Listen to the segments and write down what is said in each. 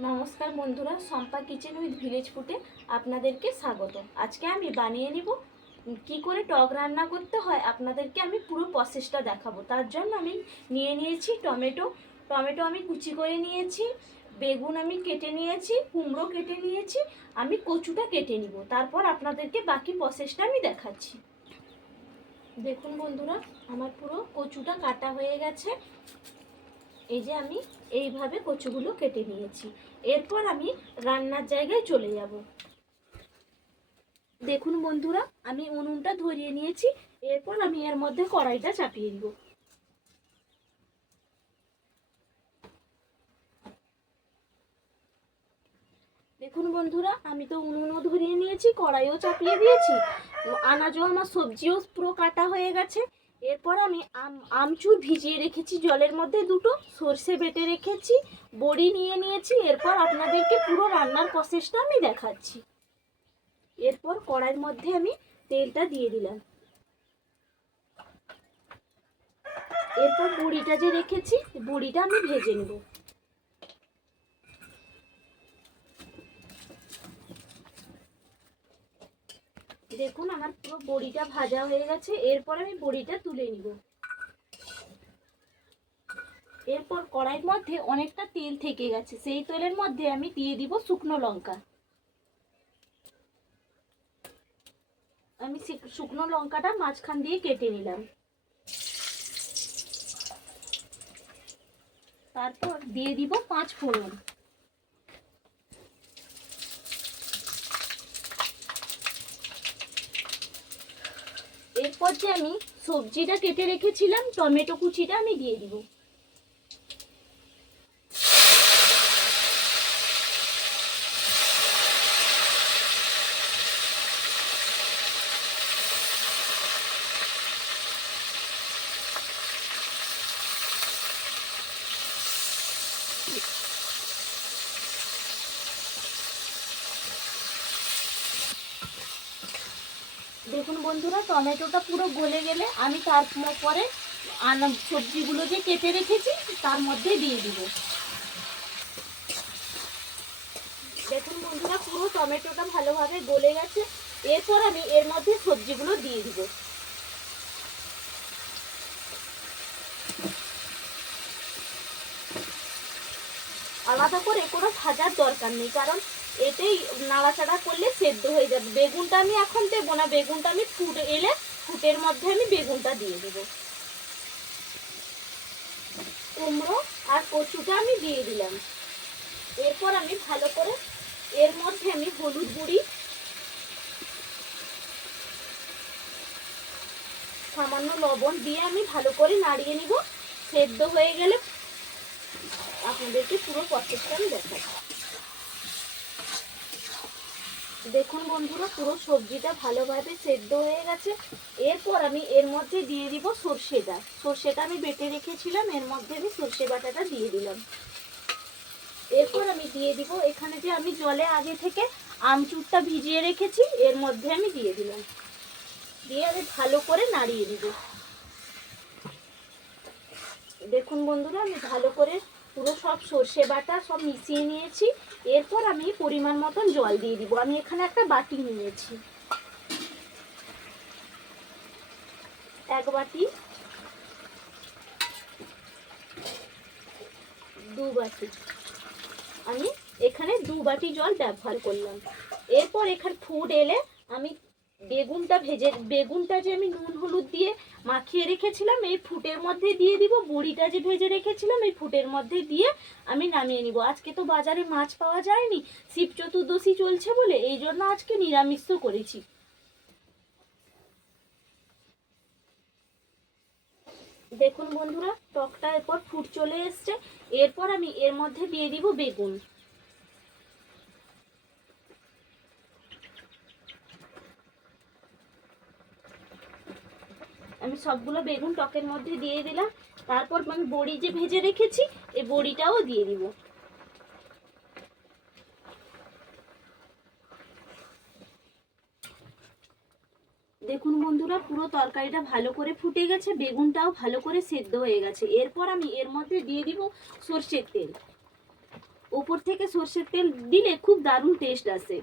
নমস্কার বন্ধুরা সম্পা kitchen with village ফুটে আপনাদেরকে স্বাগত। আজকে আমি বানিয়ে নিব কি করে টক রান্না করতে হয়, আপনাদেরকে আমি পুরো প্রসেসটা দেখাবো। তার জন্য আমি নিয়ে নিয়েছি টমেটো। টমেটো আমি কুচি করে নিয়েছি, বেগুন আমি কেটে নিয়েছি, কুমড়ো কেটে নিয়েছি, আমি কচুটা কেটে নিব। তারপর আপনাদেরকে বাকি প্রসেসটা আমি দেখাচ্ছি। দেখুন বন্ধুরা, আমার পুরো কচুটা কাটা হয়ে গেছে। এই যে আমি এইভাবে কচুগুলো কেটে নিয়েছি। এরপর আমি রান্নার জায়গায় চলে যাব। দেখুন বন্ধুরা, আমি উনুনটা ধরিয়ে নিয়েছি, এরপর আমি এর মধ্যে কড়াইটা চাপিয়ে দিব দেখুন বন্ধুরা, আমি তো উনুনও ধরিয়ে নিয়েছি, কড়াইও চাপিয়ে দিয়েছি। আনাজও আমার সবজিও পুরো কাটা হয়ে গেছে। এরপর আমি আম, আমচুর ভিজিয়ে রেখেছি জলের মধ্যে দুটো, সর্ষে বেটে রেখেছি, বড়ি নিয়ে নিয়েছি, এরপর আপনাদেরকে পুরো রান্নার প্রসেসটা আমি দেখাচ্ছি। এরপর কড়াইয়ের মধ্যে আমি তেলটা দিয়ে দিলাম। এরপর বড়িটা যে রেখেছি, বড়িটা আমি ভেজে নেব। দেখুন, আমার পুরো বড়িটা ভাজা হয়ে গেছে। এরপর আমি বড়িটা তুলে নিব। এরপর কড়াইয়ের মধ্যে অনেকটা তেল থেকে গেছে। সেই তেলের মধ্যে আমি দিয়ে দিব শুকনো লঙ্কা। আমি শুকনো লঙ্কাটা মাঝখান দিয়ে কেটে নিলাম। তারপর দিয়ে দিব পাঁচ ফোড়ন। যে আমি সবজিটা কেটে রেখেছিলাম টমেটো কুচিটা আমি দিয়ে দিব। দেখুন বন্ধুরা, টমেটোটা পুরো গলে গেলে আমি তারপরে আনা সবজিগুলো যে কেটে রেখেছি, তার মধ্যে দিয়ে দিব। দেখুন বন্ধুরা, পুরো টমেটোটা ভালোভাবে গলে গেছে। এরপর আমি এর মধ্যে সবজিগুলো দিয়ে দিব। আলাদা করে কোনো ভাজার দরকার নেই, কারণ এতেই নাড়াচাড়া করলে সেদ্ধ হয়ে যাবে। বেগুনটা আমি এখন দেবো না, বেগুনটা আমি ফুট এলে ফুটের মধ্যে আমি বেগুনটা দিয়ে দেব। কুমড়ো আর কচুটা আমি দিয়ে দিলাম। এরপর আমি ভালো করে এর মধ্যে আমি হলুদ গুঁড়ি, সামান্য লবণ দিয়ে আমি ভালো করে নাড়িয়ে নিব। সেদ্ধ হয়ে গেলে আপনাদেরকে পুরো প্রসেসটা আমি দেখাবো। দেখুন বন্ধুরা, পুরো সবজিটা ভালোভাবে সেদ্ধ হয়ে গেছে। এরপর আমি এর মধ্যে দিয়ে দিব সর্ষেটা সর্ষেটা আমি বেটে রেখেছিলাম, এর মধ্যে আমি সর্ষে বাটাটা দিয়ে দিলাম। এরপর আমি দিয়ে দিব এখানে যে আমি জলে আগে থেকে আমচুরটা ভিজিয়ে রেখেছি, এর মধ্যে আমি দিয়ে দিলাম। দিয়ে আমি ভালো করে নাড়িয়ে দিব দেখুন বন্ধুরা, আমি ভালো করে পুরো সব সর্ষে বাটা সব মিশিয়ে নিয়েছি। এরপর আমি পরিমাণ মতন জল দিয়ে দিব। আমি এখানে একটা বাটি নিয়েছি। এক বাটি। দু বাটি। আমি এখানে দু বাটি জল ব্যবহার করলাম। এরপর এখানে ফুড এলে আমি বেগুনটা ভেজে, বেগুনটা যে আমি নুন হলুদ দিয়ে মাখিয়ে রেখেছিলাম, এই ফুটের মধ্যে দিয়ে দিব। বড়িটা যে ভেজে রেখেছিলাম, এই ফুটের মধ্যে দিয়ে আমি নামিয়ে নিব। আজকে তো বাজারে মাছ পাওয়া যায়নি, শিব চতুর্দশী চলছে বলে, এই জন্য আজকে নিরামিষ করেছি। দেখুন বন্ধুরা, টকটা এরপর ফুট চলে এসছে। এরপর আমি এর মধ্যে দিয়ে দিব বেগুন। আমি সবগুলো বেগুন টকের মধ্যে দিয়ে দিলাম। তারপর আমি বড়ি যে ভেজে রেখেছি, এই বড়িটাও দিয়ে দিব। দেখুন বন্ধুরা, পুরো তরকারিটা ভালো করে ফুটে গেছে, বেগুনটাও ভালো করে সেদ্ধ হয়ে গেছে। এরপর আমি এর মধ্যে দিয়ে দিব সর্ষের তেল। ওপর থেকে সর্ষের তেল দিলে খুব দারুণ টেস্ট আসে।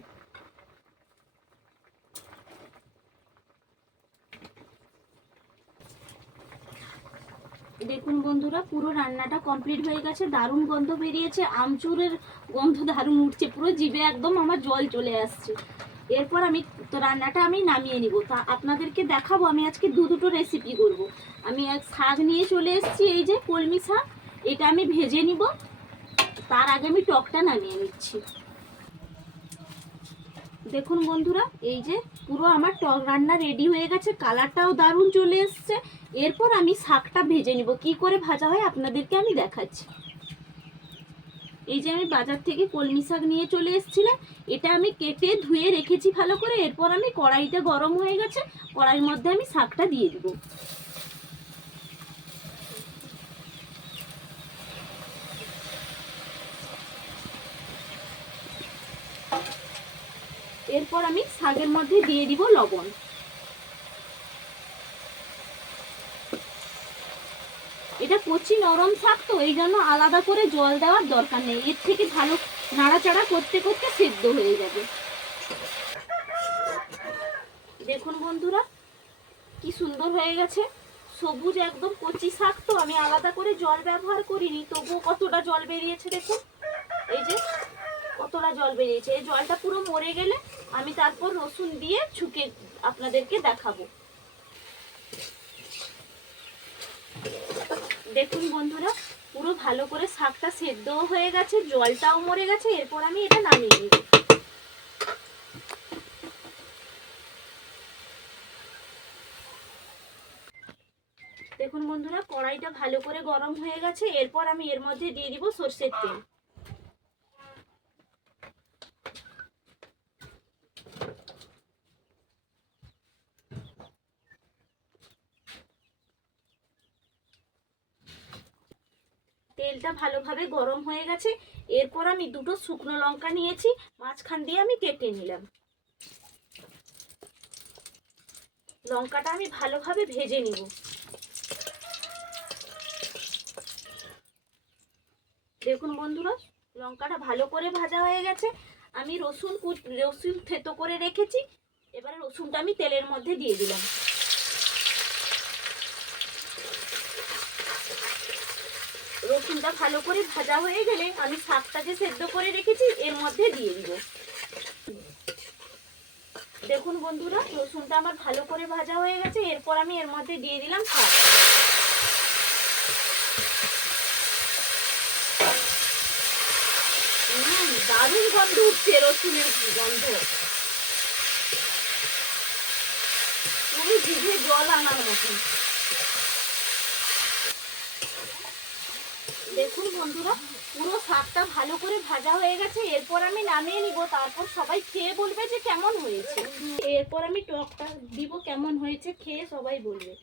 দেখুন বন্ধুরা, পুরো রান্নাটা কমপ্লিট হয়ে গেছে, দারুণ গন্ধ বেরিয়েছে, আমচুরের গন্ধ দারুণ উঠছে, পুরো জিভে একদম আমার জল চলে আসছে। এরপর আমি তো রান্নাটা আমি নামিয়ে নিব। তা আপনাদেরকে দেখাবো, আমি আজকে দু দুটো রেসিপি করব। আমি এক শাক নিয়ে চলে এসেছি, এই যে কলমি শাক, এটা আমি ভেজে নিব। তার আগে আমি টকটা নামিয়ে নিচ্ছি। দেখুন বন্ধুরা, এই যে পুরো আমার টক রান্না রেডি হয়ে গেছে, কালারটাও দারুণ চলে এসছে। এরপর আমি শাকটা ভেজে নিব। কি করে ভাজা হয় আপনাদেরকে আমি দেখাচ্ছি। এই যে আমি বাজার থেকে কলমি শাক নিয়ে চলে এসেছিলাম। এটা আমি কেটে ধুয়ে রেখেছি ভালো করে। এরপর আমি কড়াইটা গরম হয়ে গেছে। কড়াইয়ের মধ্যে আমি শাকটা দিয়ে দিব। এরপর আমি শাকের মধ্যে দিয়ে দিব লবণ। এটা কচি নরম শাক তো, এই জন্য আলাদা করে জল দেওয়ার দরকার নেই। এর থেকে ভালো নাড়াচাড়া করতে করতে সেদ্ধ হয়ে যাবে। দেখুন বন্ধুরা, কি সুন্দর হয়ে গেছে। সবুজ একদম কচি শাক তো, আমি আলাদা করে জল ব্যবহার করিনি, তবুও কতটা জল বেরিয়েছে দেখুন। এই যে কতটা জল বেরিয়েছে? এই জলটা পুরো মরে গেলে আমি তারপর রসুন দিয়ে ছুকে আপনাদেরকে দেখাবো। দেখুন বন্ধুরা, পুরো ভালো করে শাকটা সেদ্ধও হয়ে গেছে, জলটাও মরে গেছে, এরপর আমি এটা নামিয়ে নিব। দেখুন বন্ধুরা, কড়াইটা ভালো করে গরম হয়ে গেছে, এরপর আমি এর মধ্যে দিয়ে দিব সর্ষের তেল। তেলটা ভালোভাবে গরম হয়ে গেছে। এরপর আমি দুটো শুকনো লঙ্কা নিয়েছি, মাঝখান দিয়ে আমি কেটে নিলাম। লঙ্কাটা আমি ভালোভাবে ভেজে নিব। দেখুন বন্ধুরা, লঙ্কাটা ভালো করে ভাজা হয়ে গেছে। আমি রসুন রসুন থেতো করে রেখেছি। এবারে রসুনটা আমি তেলের মধ্যে দিয়ে দিলাম। রসুনটা ভালো করে ভাজা হয়ে গেলে আমি শাকটা যে সেদ্ধ করে রেখেছি, এর মধ্যে দিয়ে দিব। দেখুন বন্ধুরা, রসুনটা আমার ভালো করে ভাজা হয়ে গেছে, এরপর আমি এর মধ্যে দিয়ে দিলাম শাক। দারুণ গন্ধ উঠছে রসুনের গন্ধ। জল আনার মতন। দেখুন বন্ধুরা পুরো শাকটা ভালো করে ভাজা হয়ে গেছে। এরপর আমি নামিয়ে নিব। তারপর সবাই খেয়ে বলবে যে কেমন হয়েছে। এরপর আমি টকটা দিব কেমন হয়েছে খেয়ে সবাই বলবে।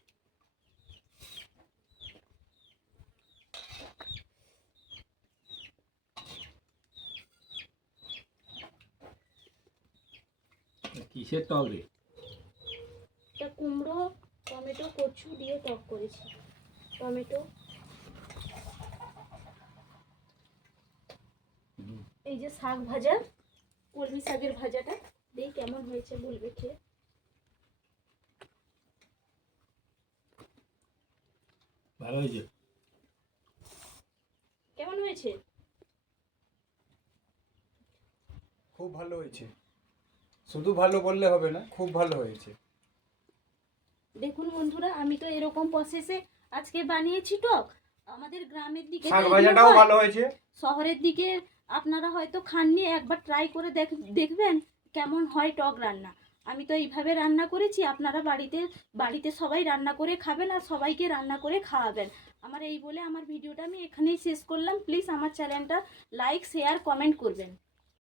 কিসের টক রে? এটা কুমড়ো টমেটো কচু দিয়ে টক করেছি। টমেটো এই যে শাক ভাজা কলমি শাকের ভাজাটা। দেখি কেমন হয়েছে বলবে খেয়ে ভালো হয়েছে? কেমন হয়েছে? খুব ভালো হয়েছে। শুধু ভালো বললে হবে না খুব ভালো হয়েছে। দেখুন বন্ধুরা আমি তো এরকম প্রসেসে আজকে বানিয়েছি টক। আমাদের গ্রামের দিকে শাক ভাজাটাও ভালো হয়েছে। শহরের দিকে আপনারা হয়তো খাননি, একবার ট্রাই করে দেখ, দেখবেন কেমন হয় টক রান্না। আমি তো এইভাবে রান্না করেছি, আপনারা বাড়িতে বাড়িতে সবাই রান্না করে খাবেন আর সবাইকে রান্না করে খাওয়াবেন। আমার এই বলে আমার ভিডিওটা আমি এখানেই শেষ করলাম। প্লিজ আমার চ্যানেলটা লাইক শেয়ার কমেন্ট করবেন।